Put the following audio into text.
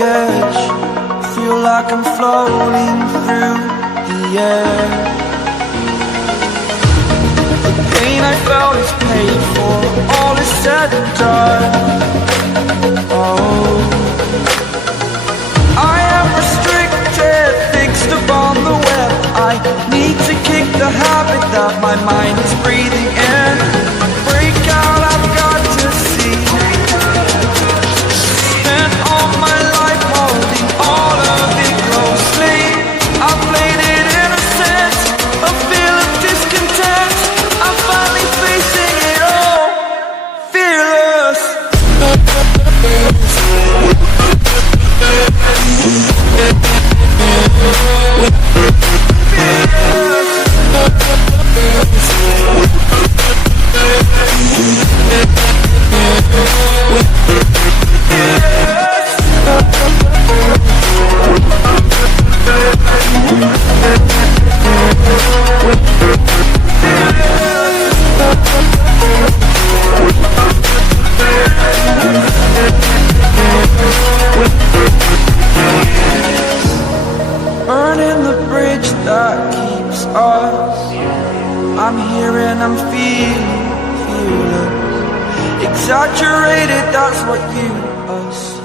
edge, feel like I'm floating through the air. The pain I felt is paid for, all is said and done. Oh, I am restricted, fixed upon the web. I need to kick the habit that my mind is breathing in. Break out, I've got to see. Spent all my life holding all of it closely. I played it innocent, a feel of discontent. I'm finally facing it all, fearless. Burning the bridge that keeps us. I'm here and I'm feeling fearless. Exaggerated, that's what you assume.